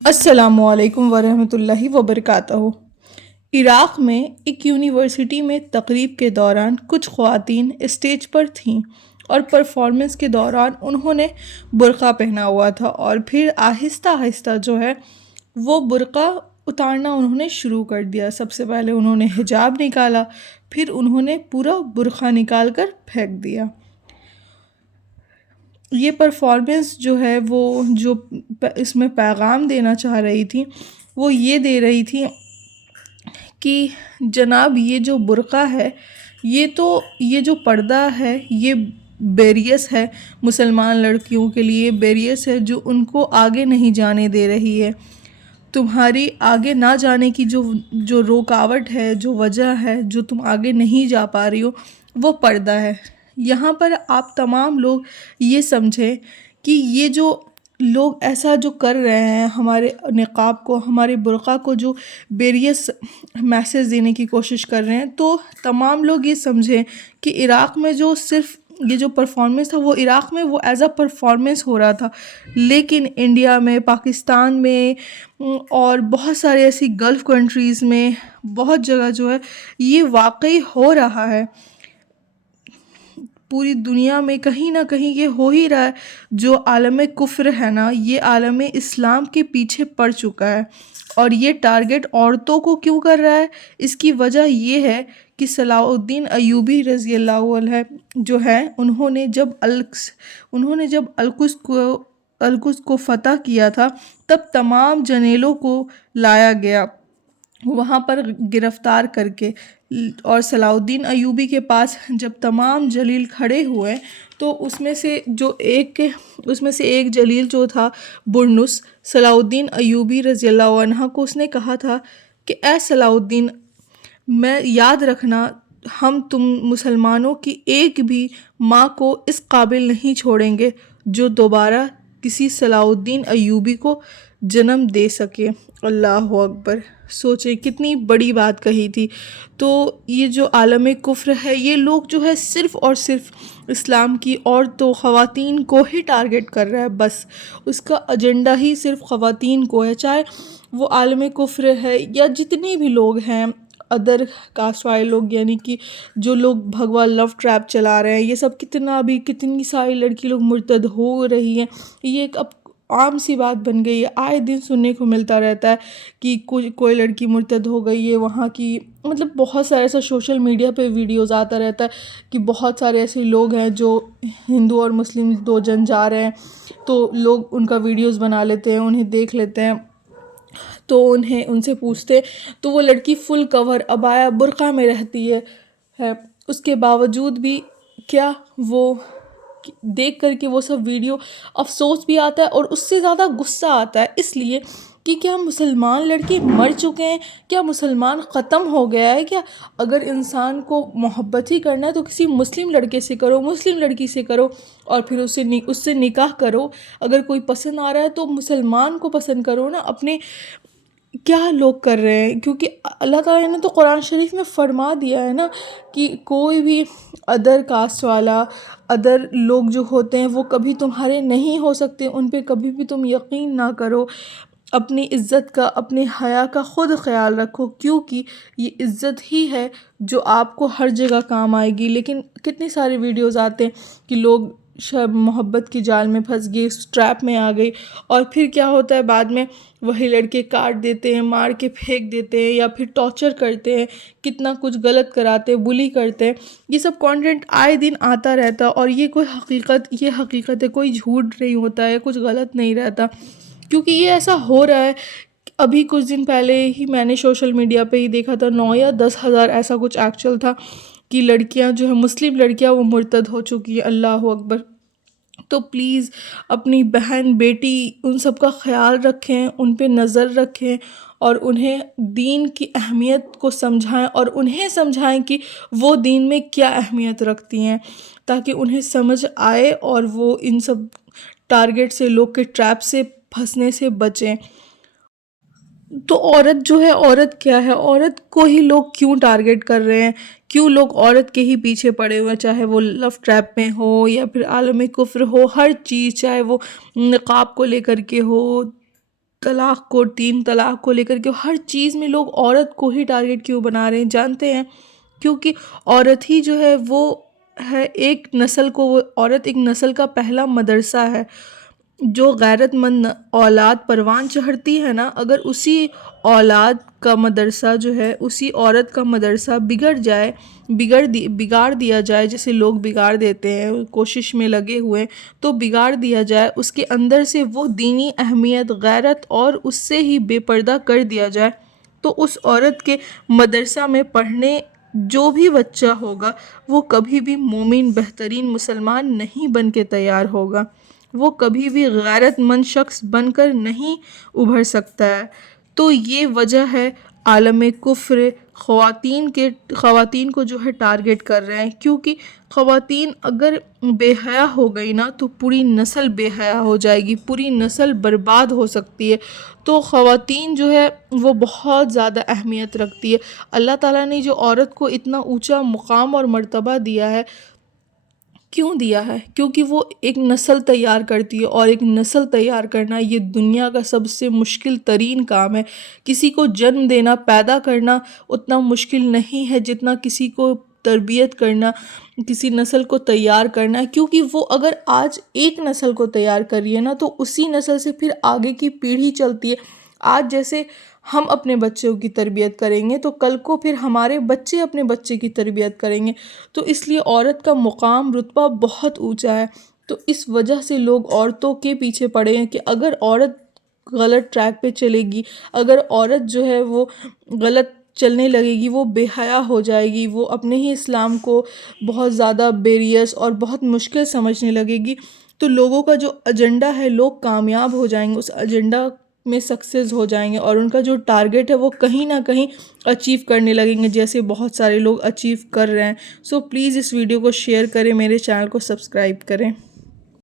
السلام علیکم ورحمۃ اللہ وبرکاتہ۔ عراق میں ایک یونیورسٹی میں تقریب کے دوران کچھ خواتین اسٹیج پر تھیں اور پرفارمنس کے دوران انہوں نے برقع پہنا ہوا تھا، اور پھر آہستہ آہستہ جو ہے وہ برقع اتارنا انہوں نے شروع کر دیا۔ سب سے پہلے انہوں نے حجاب نکالا، پھر انہوں نے پورا برقع نکال کر پھینک دیا۔ یہ پرفارمنس جو ہے وہ جو اس میں پیغام دینا چاہ رہی تھی وہ یہ دے رہی تھی کہ جناب یہ جو برقع ہے، یہ جو پردہ ہے، یہ بیریس ہے مسلمان لڑکیوں کے لیے، بیریس ہے جو ان کو آگے نہیں جانے دے رہی ہے۔ تمہاری آگے نہ جانے کی جو رکاوٹ ہے، جو وجہ ہے، جو تم آگے نہیں جا پا رہی ہو، وہ پردہ ہے۔ یہاں پر آپ تمام لوگ یہ سمجھیں کہ یہ جو لوگ ایسا جو کر رہے ہیں، ہمارے نقاب کو، ہمارے برقع کو جو بیریس میسیج دینے کی کوشش کر رہے ہیں، تو تمام لوگ یہ سمجھیں کہ عراق میں جو صرف یہ جو پرفارمنس تھا وہ عراق میں وہ ایز اے پرفارمنس ہو رہا تھا، لیکن انڈیا میں، پاکستان میں اور بہت سارے ایسی گلف کنٹریز میں بہت جگہ جو ہے یہ واقعی ہو رہا ہے۔ پوری دنیا میں کہیں نہ کہیں یہ ہو ہی رہا ہے۔ جو عالم کفر ہے نا، یہ عالم اسلام کے پیچھے پڑ چکا ہے، اور یہ ٹارگٹ عورتوں کو کیوں کر رہا ہے؟ اس کی وجہ یہ ہے کہ صلاح الدین ایوبی رضی اللہ عنہ جو ہے، انہوں نے جب القدس کو فتح کیا تھا، تب تمام جنیلوں کو لایا گیا وہاں پر گرفتار کر کے، اور صلاح الدین ایوبی کے پاس جب تمام جلیل کھڑے ہوئے تو اس میں سے ایک جلیل جو تھا برنس، صلاح الدین ایوبی رضی اللہ عنہ کو اس نے کہا تھا کہ اے صلاح الدین، میں یاد رکھنا، ہم تم مسلمانوں کی ایک بھی ماں کو اس قابل نہیں چھوڑیں گے جو دوبارہ کسی صلاح الدین ایوبی کو جنم دے سکے۔ اللہ اکبر! سوچیں کتنی بڑی بات کہی تھی۔ تو یہ جو عالم کفر ہے، یہ لوگ جو ہے صرف اور صرف اسلام کی عورتوں، خواتین کو ہی ٹارگٹ کر رہا ہے، بس اس کا ایجنڈا ہی صرف خواتین کو ہے، چاہے وہ عالم کفر ہے یا جتنے بھی لوگ ہیں ادر کاسٹ والے لوگ، یعنی کہ جو لوگ بھگوا لو ٹریپ چلا رہے ہیں، یہ سب کتنی ساری لڑکی لوگ مرتد ہو رہی ہیں۔ یہ ایک اب عام سی بات بن گئی ہے، آئے دن سننے کو ملتا رہتا ہے کہ کوئی لڑکی مرتد ہو گئی ہے وہاں کی، مطلب بہت سارے ایسا سوشل میڈیا پہ ویڈیوز آتا رہتا ہے کہ بہت سارے ایسے لوگ ہیں جو ہندو اور مسلم دو جن جا رہے ہیں، تو لوگ ان کا ویڈیوز بنا لیتے ہیں، انہیں دیکھ لیتے ہیں، تو ان سے پوچھتے، تو وہ لڑکی فل کور عبایا برقع میں رہتی ہے، اس کے باوجود بھی کیا وہ دیکھ کر کے وہ سب ویڈیو افسوس بھی آتا ہے، اور اس سے زیادہ غصہ آتا ہے، اس لیے کہ کیا مسلمان لڑکے مر چکے ہیں؟ کیا مسلمان ختم ہو گیا ہے کیا؟ اگر انسان کو محبت ہی کرنا ہے تو کسی مسلم لڑکے سے کرو، مسلم لڑکی سے کرو، اور پھر اس سے نکاح کرو۔ اگر کوئی پسند آ رہا ہے تو مسلمان کو پسند کرو نا۔ اپنے کیا لوگ کر رہے ہیں، کیونکہ اللہ تعالیٰ نے تو قرآن شریف میں فرما دیا ہے نا کہ کوئی بھی ادر کاسٹ والا، ادر لوگ جو ہوتے ہیں وہ کبھی تمہارے نہیں ہو سکتے، ان پہ کبھی بھی تم یقین نہ کرو۔ اپنی عزت کا، اپنے حیا کا خود خیال رکھو، کیونکہ یہ عزت ہی ہے جو آپ کو ہر جگہ کام آئے گی۔ لیکن کتنی سارے ویڈیوز آتے ہیں کہ لوگ محبت کی جال میں پھنس گئے، اس ٹریپ میں آ گئی، اور پھر کیا ہوتا ہے بعد میں وہی لڑکے کاٹ دیتے ہیں، مار کے پھینک دیتے ہیں، یا پھر ٹارچر کرتے ہیں، کتنا کچھ غلط کراتے ہیں، بلی کرتے ہیں۔ یہ سب کانٹینٹ آئے دن آتا رہتا ہے، اور یہ حقیقت ہے، کوئی جھوٹ نہیں ہوتا ہے، کچھ غلط نہیں رہتا، کیونکہ یہ ایسا ہو رہا ہے۔ ابھی کچھ دن پہلے ہی میں نے سوشل میڈیا پہ ہی دیکھا تھا، 9 یا 10 ہزار ایسا کچھ ایکچوئل تھا کہ لڑکیاں جو ہے مسلم لڑکیاں وہ مرتد ہو چکی ہیں۔ اللہ اکبر! تو پلیز اپنی بہن، بیٹی، ان سب کا خیال رکھیں، ان پہ نظر رکھیں، اور انہیں دین کی اہمیت کو سمجھائیں، اور انہیں سمجھائیں کہ وہ دین میں کیا اہمیت رکھتی ہیں، تاکہ انہیں سمجھ آئے اور وہ ان سب ٹارگٹ سے، لوگ کے ٹریپ سے پھنسنے سے بچیں۔ تو عورت جو ہے، عورت کیا ہے، عورت کو ہی لوگ کیوں ٹارگٹ کر رہے ہیں؟ کیوں لوگ عورت کے ہی پیچھے پڑے ہوئے، چاہے وہ لو ٹریپ میں ہو یا پھر عالم کفر ہو، ہر چیز، چاہے وہ نقاب کو لے کر کے ہو، طلاق کو، 3 طلاق کو لے کر کے ہر چیز میں لوگ عورت کو ہی ٹارگٹ کیوں بنا رہے ہیں؟ جانتے ہیں کیونکہ عورت ہی جو ہے وہ ہے ایک نسل کو، وہ عورت ایک نسل کا پہلا مدرسہ ہے۔ جو غیرت مند اولاد پروان چڑھتی ہے نا، اگر اسی اولاد کا مدرسہ جو ہے، اسی عورت کا مدرسہ بگڑ جائے، بگاڑ دیا جائے، جیسے لوگ بگاڑ دیتے ہیں، کوشش میں لگے ہوئے، تو بگاڑ دیا جائے، اس کے اندر سے وہ دینی اہمیت، غیرت اور اس سے ہی بے پردہ کر دیا جائے، تو اس عورت کے مدرسہ میں پڑھنے جو بھی بچہ ہوگا وہ کبھی بھی مومن، بہترین مسلمان نہیں بن کے تیار ہوگا، وہ کبھی بھی غیرت مند شخص بن کر نہیں ابھر سکتا ہے۔ تو یہ وجہ ہے عالم کفر خواتین کو جو ہے ٹارگٹ کر رہے ہیں، کیونکہ خواتین اگر بے حیا ہو گئی نا تو پوری نسل بے حیا ہو جائے گی، پوری نسل برباد ہو سکتی ہے۔ تو خواتین جو ہے وہ بہت زیادہ اہمیت رکھتی ہے۔ اللہ تعالیٰ نے جو عورت کو اتنا اونچا مقام اور مرتبہ دیا ہے، کیوں دیا ہے؟ کیونکہ وہ ایک نسل تیار کرتی ہے، اور ایک نسل تیار کرنا یہ دنیا کا سب سے مشکل ترین کام ہے۔ کسی کو جنم دینا، پیدا کرنا اتنا مشکل نہیں ہے جتنا کسی کو تربیت کرنا، کسی نسل کو تیار کرنا، کیونکہ وہ اگر آج ایک نسل کو تیار کر رہی ہے نا تو اسی نسل سے پھر آگے کی پیڑھی چلتی ہے۔ آج جیسے ہم اپنے بچوں کی تربیت کریں گے تو کل کو پھر ہمارے بچے اپنے بچے کی تربیت کریں گے، تو اس لیے عورت کا مقام، رتبہ بہت اونچا ہے۔ تو اس وجہ سے لوگ عورتوں کے پیچھے پڑے ہیں کہ اگر عورت غلط ٹریک پہ چلے گی، اگر عورت جو ہے وہ غلط چلنے لگے گی، وہ بے حیا ہو جائے گی، وہ اپنے ہی اسلام کو بہت زیادہ بیریس اور بہت مشکل سمجھنے لگے گی، تو لوگوں کا جو ایجنڈا ہے، لوگ کامیاب ہو جائیں گے، اس ایجنڈا میں سکسیز ہو جائیں گے، اور ان کا جو ٹارگٹ ہے وہ کہیں نہ کہیں اچیو کرنے لگیں گے، جیسے بہت سارے لوگ اچیو کر رہے ہیں۔ سو پلیز اس ویڈیو کو شیئر کریں، میرے چینل کو سبسکرائب کریں۔